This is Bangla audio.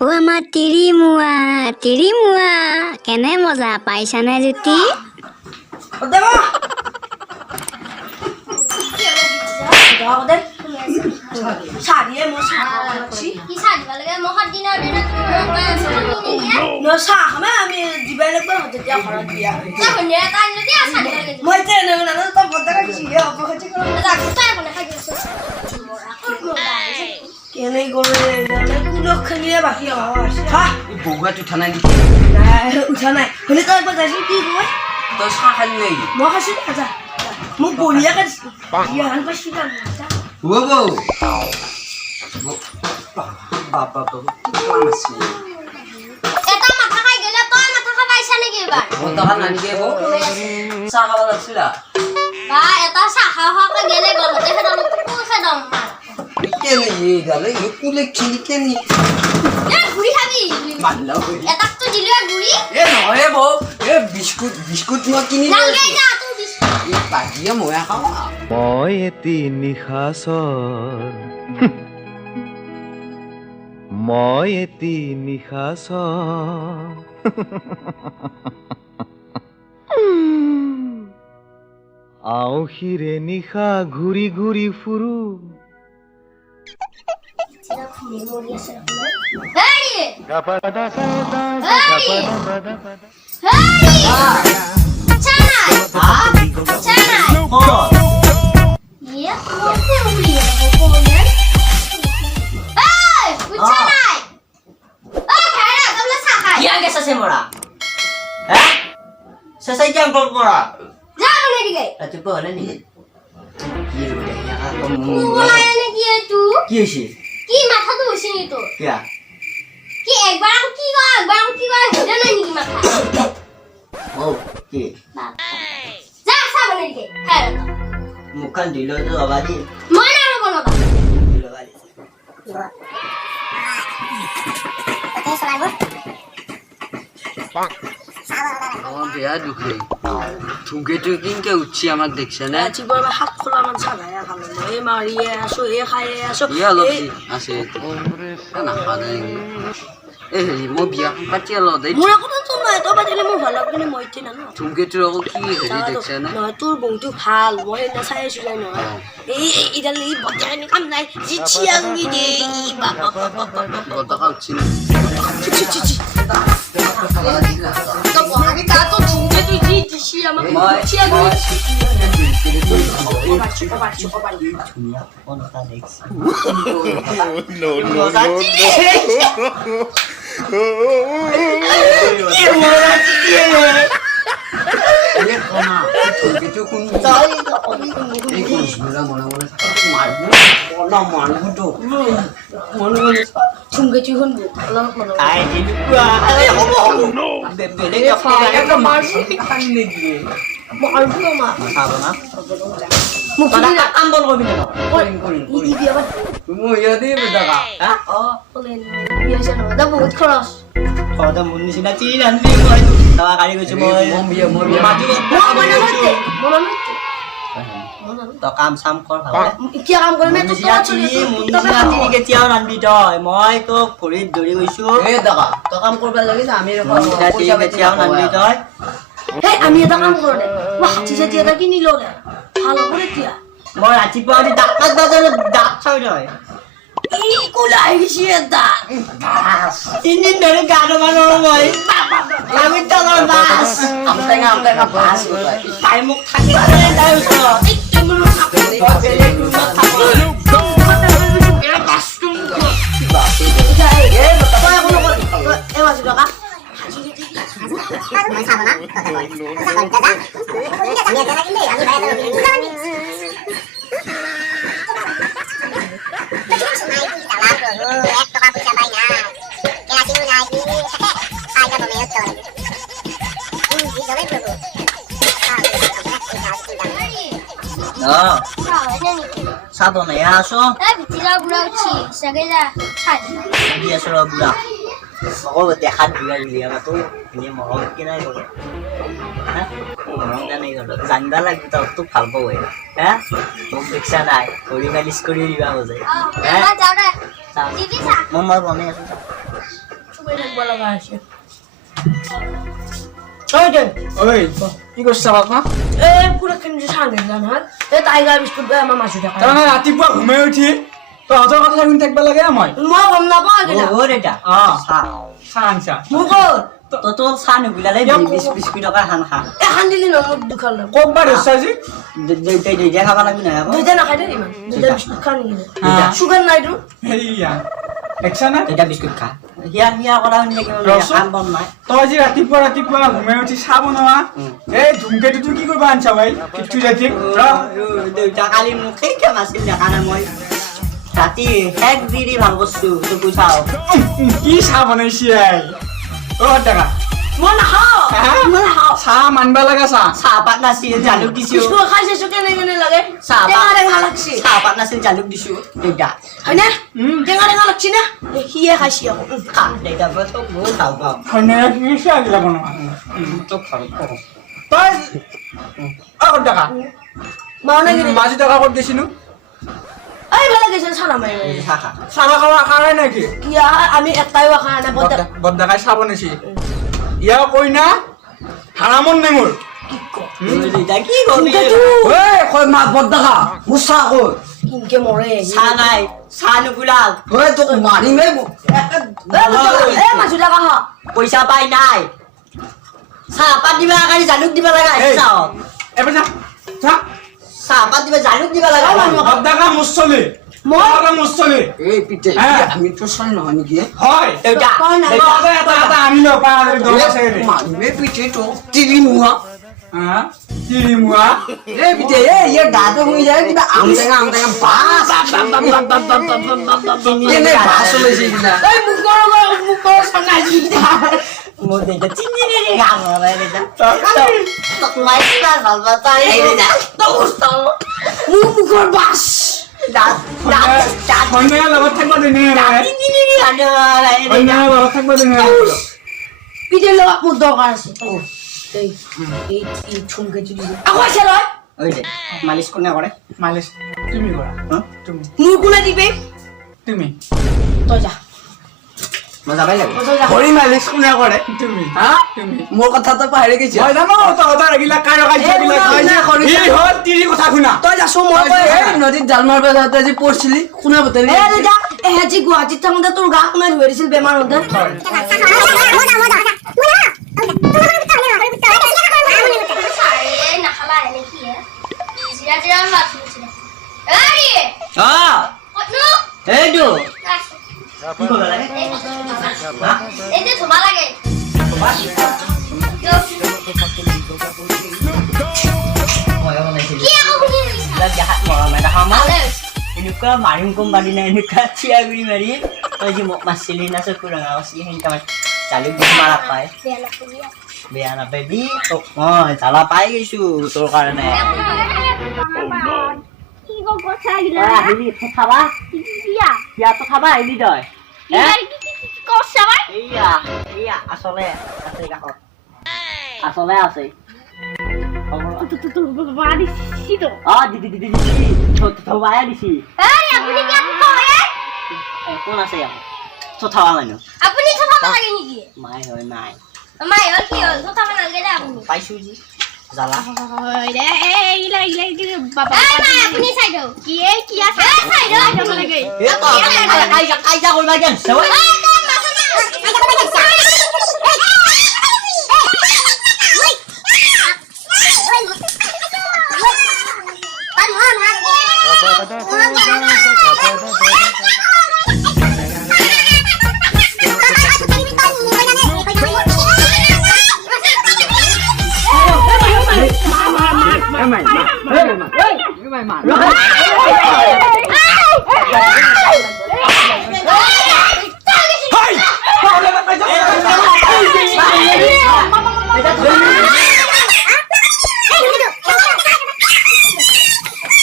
ও আমাৰ তিৰি মোৱা কেনে মজা পাইছানে জ্যোতি কেনে গরে কুলক্ষণীয়ে বাকি হা বউগাত উঠা নাই নাই উঠা নাই হলে তো একবার যাইছিস কি কই তই চাহ খালি নাই মই খাইছো আচ্ছা মোক বঢ়িয়াকে ইয়ান পাইছি না বউ বাবা তো কিমান আছে এটা মাথা খাই গেলে তই মাথা খাবাইছা নেকি এবাৰ বন্ধা নাই কে বউ চাহ খাব লাগছিলা বা এটা চাহা হকে গেলে গলতে খেদম কোন খেদম কেনে এই গালে এই কুলে খিনি কেনে এ গুড়ি খাবি বাল্লা হই এটাক তো দিলে গুড়ি এ নহয় বউ এ বিস্কুট মই কিনি নালগে যা তুই বিস্কুট এ পাগিয়া ময়া খাও মই এটি নিশাচৰ মই এটি নিশাচৰ আউসিৰে নিশা ঘূৰি ঘূৰি ফুৰো হেৰি চানাই চানাই ইয়ে কোন গুড়ি কোন এই উচানাই ও খাইরা তোমরা চাখাই কিয়া গেছে সে মোরা হ্যাঁ সসাই কি আঙ্কল করা যা বলে দিকে রাতিপুৱা হলে নি কি রে বলাই নে কি তু কি হইছে কি মাথা তো হইছে নি তো কিয়া কি একবার কি কয় হইরা নাই নি মাথা ও কি যা সা বলে দিকে খাইরা মুখান দিল তো আবাদি মই না বলবা দিল আবাদি ওকে সলাইব আমার বেয়া দুখে ঠুকে কিনকে উঠছি আমাক দেখছে না ৰাতিপুৱাৰ হাত খোলা মান চাগাই খালো এই মাৰিয়ে আছো এই খাইয়ে আছো ইয়া অলপ আছে না খানে এ হেৰি মই বিয়া পাতি আলো দেই মোৰ একো টেনচন নাই তই পাতিলে মোৰ ভাল লাগে মই ইতি না ঠুকে আকৌ কি হেৰি দেখছে না নহয় তোৰ বংটো ভাল মই এনে চাই আছো যাই নহয় এই ইডাল এই বজাৰনি কাম নাই যি চিয়াংগি দে ই বাবা বতকা উঠছি না তো বহাগি তা তো ঠুকে তুই জি দিছি আমাক চিয়াংগি ধুনীয়া কোনটা দেখছি এ কোনা ঠুকে কোন এই কোন সুরা মনে মনে মারবো কোনা মারবো তো মনে ঠুকে তুই কোন অলপ মন আই দিকুয়া আরে হবো বেলেগ একটা মারবো খাই নেকি মারবো মা খাবো না মোক মানে কাম বন করবি না করিম ই বিয়া বা তুমি ইয়া দিয়ে বেদাকা হ্যাঁ বলেন বিয়া জানো দা বহুত খরচ খৰচা মোৰ নিচিনা তিল আনবি মই তাৱা কাঢ়ি গৈছো মই মই বিয়া মাতিব তই কাম চাম কৰ ভালকে কিয় কাম কৰিম মোৰ নিচিনা তিল কেতিয়াও নানবি তই মই তোক ভৰিত ধৰি গৈছো এ দাকা তো কাম করবা লাগি না আমি মোৰ নিচিনা তিল কেতিয়াও নানবি তই হে আমি এটা কাম কৰো দে মই হাতী চাতি এটা কিনি লওঁ দে ভাল হ'ব এতিয়া মই ৰাতিপুৱা উঠি দাঁত বাজাৰত দাঁত চাই তই ই কোলা আহিছে এটা তিনিদিন ধৰি গা ধুব নোৱাৰো মই আমি তলৰ বাছ আমটেঙা বাস তাই মোক থাকিবলৈ তাই ওচৰত বেলেগ ৰুমত থাকো চাহ বনাই আছো ভিতৰা বুঢ়া উঠি চাগে যা দি আছো ৰ বুঢ়া আকৌ দেখাত বুঢ়া বুলি আমাতো এনেই মৰম কি নাই কৰে মৰম জানাই গ'ল জানিবা লাগিব তই তোক ভাল পাব হা মোক দেখছা নাই কৰি মালিচ কৰি দিবা বজাই যাওঁ দে মই বনাই আছো দেখবা লাগা আছে ওই যে ওই কি করছ বাবা এ পুরো কেমনে সাঙ্গে জান হ্যাঁ এ টাইগার বিস্কুট দে আমার মাসু টাকা তাৰমানে ৰাতিপুৱা ঘুমাই উঠি তহঁতৰ কথা শুনি থাকিব লাগে মই মই গম নাপাওঁ কিনা ও দেউতা চাহ চাহ আনছা মোৰ ক'ত ততো চাহ নুগুলালে 20 টকাৰ খান খা এখন দিলি ন মোক দুখন লম ক'ত বা ধৰিছা আজি দেউতাই দুইটা খাব লাগিব নহয় আকৌ দুইটা নাখাই দে ইমান দুইটা বিস্কুট খা নেকি হা। চুগাৰ নাই তো হেৰিয়া দেখছা না দুইটা বিস্কুট খা হিয়া হিয়া কৰা শুনি থাকিব ৰচোন। কাম বন নাই তই আজি ৰাতিপুৱা ঘুমাই উঠি চাহ বনোৱা এই ধুমকেতুটো কি কৰিব আনছা ভাই কিট্টু জাতি দেউতা কালি মোক সেই কাম আছিল দেখা নাই মই ৰাতি শেষ দি ভাল বস্তু চকু চাওঁ কি চাহ বনাইছি আই অ টাকা মই নাখাওঁ মই নাখাওঁ চাহ মানবা লগা চাহ চাহপাত নাছিল জালুক দিছো বিস্কুট খাই চাইছো কেনে কেনে লাগে চাহপাত টেঙা লাগছি চাহপাত নাছিল জালুক দিছো দেউতা হয়নে টেঙা লাগছি না সিয়ে খাইছি আকৌ খা দেউতা তোক বহুত ভাল পাওঁ হয়নে কি চাহ গিলা বনোৱা তোক ভাল পাওঁ তই ক'ত টাকা মাওনা গিৰি মাজি টাকা ক'ত দিছিনো এই ভালে গৈছিল চানা মাৰি খা খা চাহ খোৱা নাই নেকি কি আমি এটাই খা নাই বদা বদ্দাকাই চাহ বনাইছি ইয়াৰ কইনা হাৰামন নে মোৰ দেউতা কি কৰিবি ঐ কই মা বদ্দাকা মোৰ চাহ কই কিনকে মৰে চাহ নাই চাহ নুগুলাল ঐ তোক মাৰিমে এ মাছু টাকা খা পইচা পাই নাই চাহপাত দিবা কাৰণে জালুক দিব লগা এই। চাহ এবাৰ যা যা চাহপাত দিবা জালুক দিব লগা বদ্দাকা মুছলি মই মুছলি এই পিতে হা। আমি তো চাই নহয় নেকি হয় দেউতা এটা এটা আনি লওঁ মাৰিমে পিতে তো তিৰি নোহোৱা তিৰিমুৱা এই পিতে ইয়াৰ গাটো শুই যায় কিবা আম টেঙা বাছ কেনে বাছ ওলাইছে কিনা এই মুখৰ চনাইছি মোৰ দেউতা চিনি গান হয় দেউতা তোক মই কিমান ভাল পাওঁ তই মোৰ মুখৰ বাছ সন্ধিয়া লগত থাকিব দিনে সন্ধিয়া লগত থাকিব দিনে পিঠে লগত মোৰ দৰকাৰ আছে এই ঠুমকে চুলি আকৌ আছে লয় ঐ দে মালিচ কোনে কৰে মালিচ তুমি কৰা তুমি মোৰ কোনে দিবে তুমি তই যা মই যাবাই লাগিব তই যা ভৰি মালিচ কোনে কৰে তুমি হা তুমি মোৰ কথাটো পাহৰি গৈছে মই জানো তহঁতৰ এইগিলা কাৰো কাৰ্যবিলাক ই হ'ল তিৰি কথা শুনা তই যাচো মই কৈ এই নদীত জাল মাৰিব যাওঁতে আজি পৰিছিলি কোনে বতলি এ দেউতা এহেজি গুৱাহাটীত থাকোঁতে তোৰ গা কোনে ধুই দিছিল বেমাৰ হওঁতে নাখালা এনেকি জিৰা জিৰা মাছ এই এইটো এই যে ধুমা লাগে কি আকৌ বুজি দেখাত মৰম এটা খাম ভালে এনেকুৱা মাৰিম কোম্পানী নাই এনেকুৱা থিয়া গুৰি মাৰি তই যে মোক মাৰিছিলি না চকু ৰঙা হৈছিলি সেনেকুৱা মানে জালুক দি মাৰা পাই বেয়া নাপাবি তোক মই জ্বালা পাই গৈছো তোৰ কাৰণে আহিলি খাবা ইয়াতো খাবা আহিলি তই এইয়া এইয়া আচলে আছে কাষত আচলে আছে থবাই দিছি কোন আছে থবা মানুহ আপুনি থবা লাগে নেকি মাই হয় মাই মাই হ'ল কি হ'ল থবা নালাগে দে আপুনি পাইছো যি জ্বালা আপুনি চাই দিয়ক কি আছে চাই দিয়ক লাগে কাইজা কৰিবা কেন